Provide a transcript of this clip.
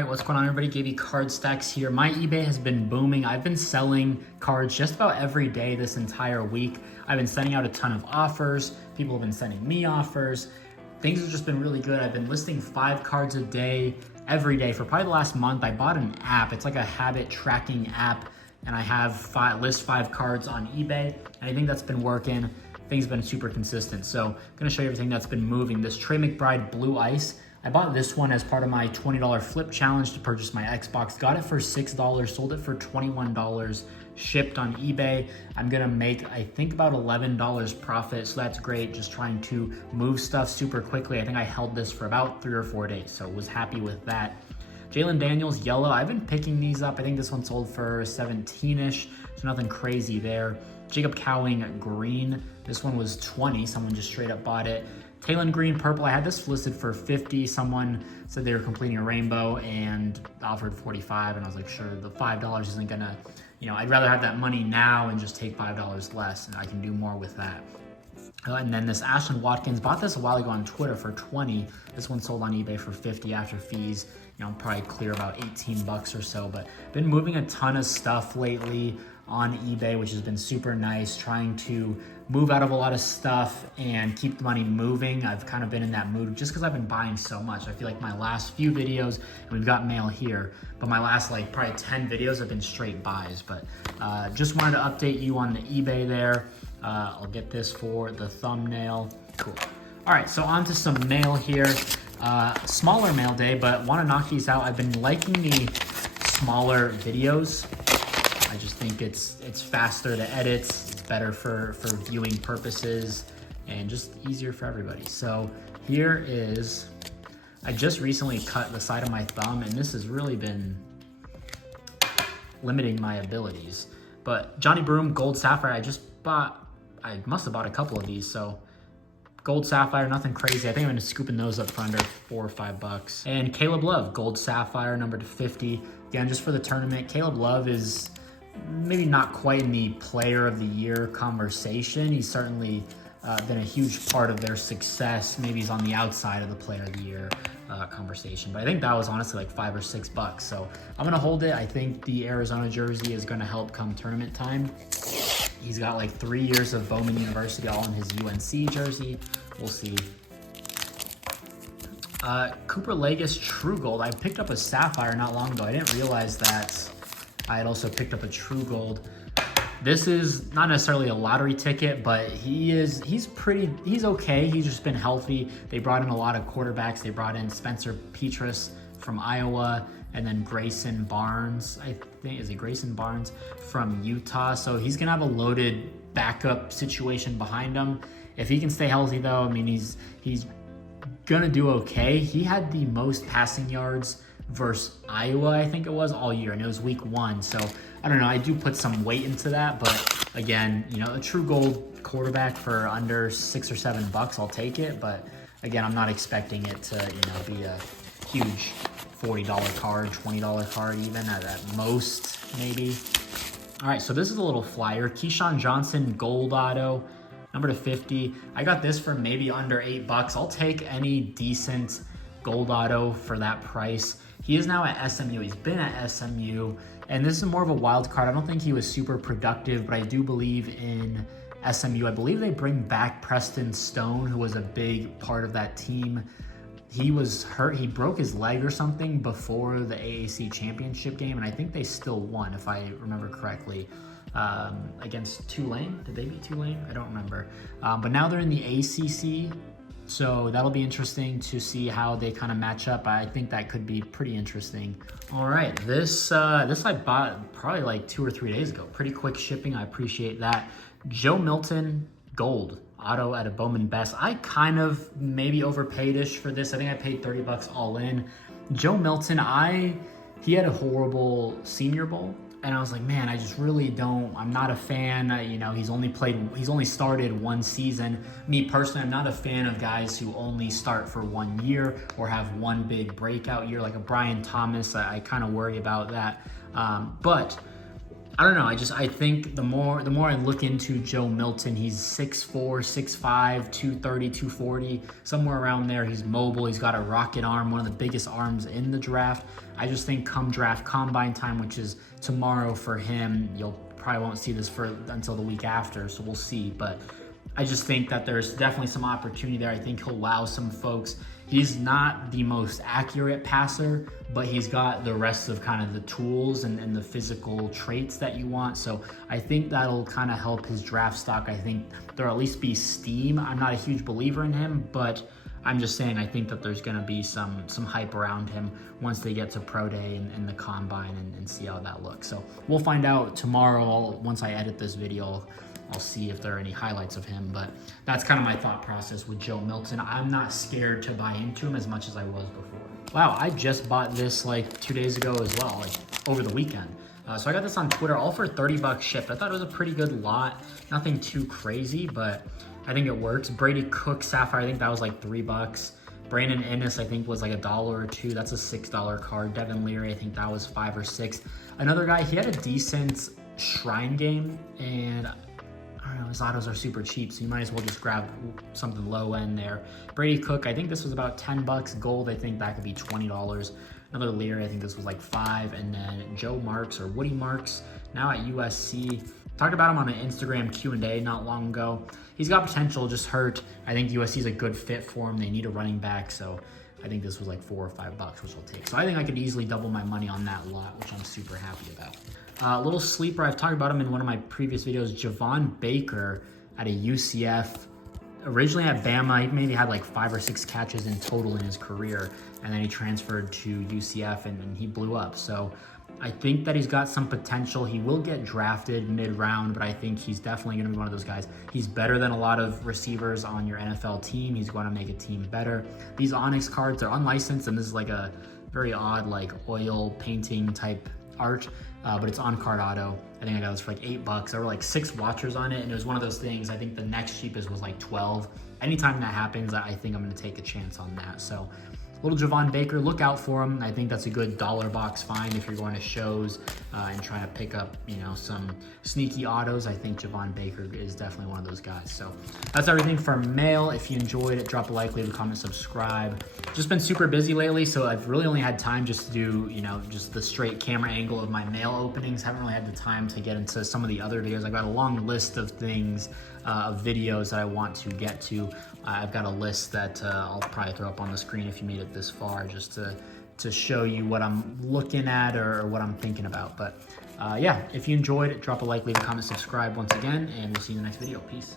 right, what's going on, everybody? Gaby Card Stacks here. My eBay has been booming. I've been selling cards just about every day this entire week. I've been sending out a ton of offers. People have been sending me offers. Things have just been really good. I've been listing 5 cards a day, every day for probably the last month. I bought an app. It's like a habit tracking app, and I have list 5 cards on eBay, and I think that's been working. Things have been super consistent. So I'm gonna show you everything that's been moving. This Trey McBride Blue Ice, I bought this one as part of my $20 flip challenge to purchase my Xbox. Got it for $6, sold it for $21, shipped on eBay. I'm gonna make, I think, about $11 profit, so that's great. Just trying to move stuff super quickly. I think I held this for about 3 or 4 days, so was happy with that. Jalen Daniels Yellow, I've been picking these up. I think this one sold for 17-ish, so nothing crazy there. Jacob Cowing Green, this one was 20, someone just straight up bought it. Talon Green Purple, I had this listed for 50. Someone said they were completing a rainbow and offered 45, and I was like, sure, the $5 isn't gonna, I'd rather have that money now and just take $5 less, and I can do more with that. And then this Ashton Watkins, bought this a while ago on Twitter for 20. This one sold on eBay for 50 after fees. Probably clear about 18 bucks or so, but been moving a ton of stuff lately on eBay, which has been super nice, trying to move out of a lot of stuff and keep the money moving. I've kind of been in that mood just because I've been buying so much. I feel like my last few videos, and we've got mail here, but my last probably 10 videos have been straight buys. But just wanted to update you on the eBay there. I'll get this for the thumbnail. Cool. All right, so on to some mail here. Smaller mail day, but want to knock these out. I've been liking the smaller videos. I just think it's faster to edit, it's better for viewing purposes, and just easier for everybody. So here is, I just recently cut the side of my thumb, and this has really been limiting my abilities. But Johnny Broom Gold Sapphire, I must have bought a couple of these, so Gold Sapphire, nothing crazy. I think I'm gonna scooping those up for under 4 or 5 bucks. And Caleb Love, Gold Sapphire, numbered to 50. Again, just for the tournament. Caleb Love is maybe not quite in the player of the year conversation. He's certainly been a huge part of their success. Maybe he's on the outside of the player of the year conversation, but I think that was honestly like 5 or 6 bucks. So I'm gonna hold it. I think the Arizona jersey is gonna help come tournament time. He's got like 3 years of Bowman University all in his UNC jersey. We'll see. Cooper Legis True Gold. I picked up a Sapphire not long ago. I didn't realize that I had also picked up a True Gold. This is not necessarily a lottery ticket, but he's okay. He's just been healthy. They brought in a lot of quarterbacks. They brought in Spencer Petras from Iowa, and then Grayson Barnes, I think, is it Grayson Barnes from Utah? So he's gonna have a loaded backup situation behind him. If he can stay healthy though, I mean, he's gonna do okay. He had the most passing yards versus Iowa, I think it was, all year, and it was week 1. So I don't know, I do put some weight into that, but again, a True Gold quarterback for under 6 or 7 bucks, I'll take it. But again, I'm not expecting it to, be a huge $40 card, $20 card even at most, maybe. All right, so this is a little flyer. Keyshawn Johnson Gold Auto, number to 50. I got this for maybe under 8 bucks. I'll take any decent Gold Auto for that price. He is now at SMU. He's been at SMU, and this is more of a wild card. I don't think he was super productive, but I do believe in SMU. I believe they bring back Preston Stone, who was a big part of that team. He was hurt. He broke his leg or something before the AAC championship game, and I think they still won, if I remember correctly, against Tulane. Did they beat Tulane? I don't remember. But now they're in the ACC, so that'll be interesting to see how they kind of match up. I think that could be pretty interesting. All right, this I bought probably like 2 or 3 days ago. Pretty quick shipping. I appreciate that. Joe Milton Gold Auto at a Bowman Best. I kind of maybe overpaid-ish for this. I think I paid 30 bucks all in. Joe Milton, he had a horrible Senior Bowl, and I was like, man, I just really don't, I'm not a fan. He's only started 1 season. Me personally, I'm not a fan of guys who only start for 1 year or have 1 big breakout year, like a Brian Thomas. I kind of worry about that. But I don't know. I think the more I look into Joe Milton, he's 6'4", 6'5", 230, 240, somewhere around there. He's mobile. He's got a rocket arm, one of the biggest arms in the draft. I just think come draft combine time, which is tomorrow for him, you'll probably won't see this until the week after, so we'll see. But I just think that there's definitely some opportunity there. I think he'll wow some folks. He's not the most accurate passer, but he's got the rest of kind of the tools and the physical traits that you want. So I think that'll kind of help his draft stock. I think there'll at least be steam. I'm not a huge believer in him, but I'm just saying I think that there's going to be some hype around him once they get to Pro Day and the Combine and see how that looks. So we'll find out tomorrow. Once I edit this video, I'll see if there are any highlights of him, but that's kind of my thought process with Joe Milton. I'm not scared to buy into him as much as I was before. Wow, I just bought this like 2 days ago as well, like over the weekend. So I got this on Twitter, all for 30 bucks shipped. I thought it was a pretty good lot. Nothing too crazy, but I think it works. Brady Cook Sapphire, I think that was like 3 bucks. Brandon Ennis, I think was like $1 or $2. That's a $6 card. Devin Leary, I think that was 5 or 6. Another guy, he had a decent Shrine game, and I don't know, his autos are super cheap, so you might as well just grab something low end there. Brady Cook, I think this was about 10 bucks. Gold, I think that could be $20. Another Leary, I think this was like 5. And then Joe Marks or Woody Marks, now at USC. Talked about him on an Instagram Q&A not long ago. He's got potential, just hurt. I think USC is a good fit for him. They need a running back, so I think this was like 4 or 5 bucks, which I'll take. So I think I could easily double my money on that lot, which I'm super happy about. A little sleeper, I've talked about him in one of my previous videos, Javon Baker at a UCF. Originally at Bama, he maybe had like 5 or 6 catches in total in his career, and then he transferred to UCF and he blew up. So I think that he's got some potential. He will get drafted mid-round, but I think he's definitely going to be one of those guys. He's better than a lot of receivers on your NFL team. He's going to make a team better. These Onyx cards are unlicensed, and this is like a very odd like oil painting type art, but it's on card auto. I think I got this for like 8 bucks. There were like 6 watchers on it, and it was one of those things. I think the next cheapest was like 12. Anytime that happens, I think I'm going to take a chance on that. So little Javon Baker, look out for him. I think that's a good dollar box find if you're going to shows and trying to pick up, you know, some sneaky autos. I think Javon Baker is definitely one of those guys. So that's everything for mail. If you enjoyed it, drop a like, leave a comment, subscribe. Just been super busy lately, so I've really only had time just to do, you know, just the straight camera angle of my mail openings. Haven't really had the time to get into some of the other videos. I've got a long list of things, of videos that I want to get to. I've got a list that I'll probably throw up on the screen if you made it this far, just to show you what I'm looking at or what I'm thinking about. But yeah, if you enjoyed it, drop a like, leave a comment, subscribe once again, and we'll see you in the next video. Peace.